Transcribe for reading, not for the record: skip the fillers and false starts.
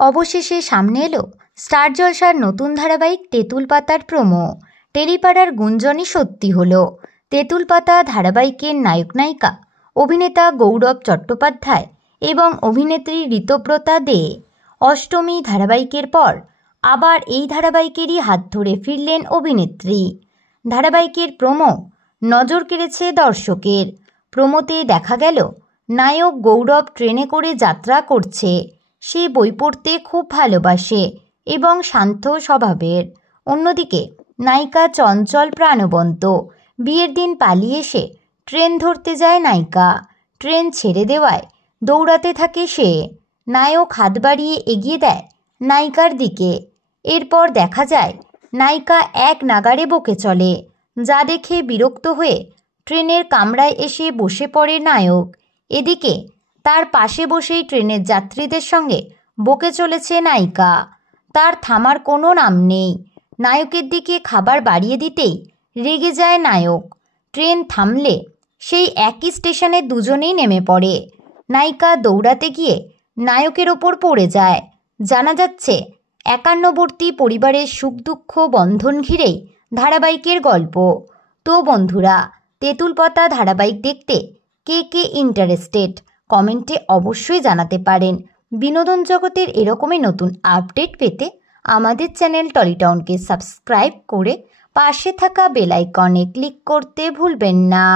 অবশেষে সামনে এলো স্টার জলসার নতুন ধারাবাহিক তেঁতুল পাতার প্রোমো। টেলিপাড়ার গুঞ্জনই সত্যি হলো। তেঁতুল পাতা ধারাবাহিকের নায়ক নায়িকা অভিনেতা গৌরব চট্টোপাধ্যায় এবং অভিনেত্রী ঋতব্রতা দে অষ্টমী ধারাবাহিকের পর আবার এই ধারাবাহিকেরই হাত ধরে ফিরলেন অভিনেত্রী। ধারাবাহিকের প্রোমো নজর কেড়েছে দর্শকের। প্রোমোতে দেখা গেল নায়ক গৌরব ট্রেনে করে যাত্রা করছে। সে বই পড়তে খুব ভালোবাসে এবং শান্ত স্বভাবের। অন্যদিকে নায়িকা চঞ্চল প্রাণবন্ত। বিয়ের দিন পালিয়ে এসে ট্রেন ধরতে যায় নায়িকা। ট্রেন ছেড়ে দেওয়ায় দৌড়াতে থাকে সে। নায়ক হাত বাড়িয়ে এগিয়ে দেয় নায়িকার দিকে। এরপর দেখা যায় নায়িকা এক নাগাড়ে বকে চলে, যা দেখে বিরক্ত হয়ে ট্রেনের কামরায় এসে বসে পড়ে নায়ক। এদিকে তার পাশে বসেই ট্রেনের যাত্রীদের সঙ্গে বকে চলেছে নায়িকা। তার থামার কোনো নাম নেই। নায়কের দিকে খাবার বাড়িয়ে দিতেই রেগে যায় নায়ক। ট্রেন থামলে সেই একই স্টেশনে দুজনেই নেমে পড়ে। নায়িকা দৌড়াতে গিয়ে নায়কের ওপর পড়ে যায়। জানা যাচ্ছে একান্নবর্তী পরিবারের সুখ দুঃখ বন্ধন ঘিরেই ধারাবাহিকের গল্প। তো বন্ধুরা, তেঁতুল পাতা ধারাবাহিক দেখতে কে কে ইন্টারেস্টেড কমেন্টে অবশ্যই জানাতে পারেন। বিনোদন জগতের এরকমই নতুন আপডেট পেতে আমাদের চ্যানেল টলিটাউনকে সাবস্ক্রাইব করে পাশে থাকা বেল আইকনে ক্লিক করতে ভুলবেন না।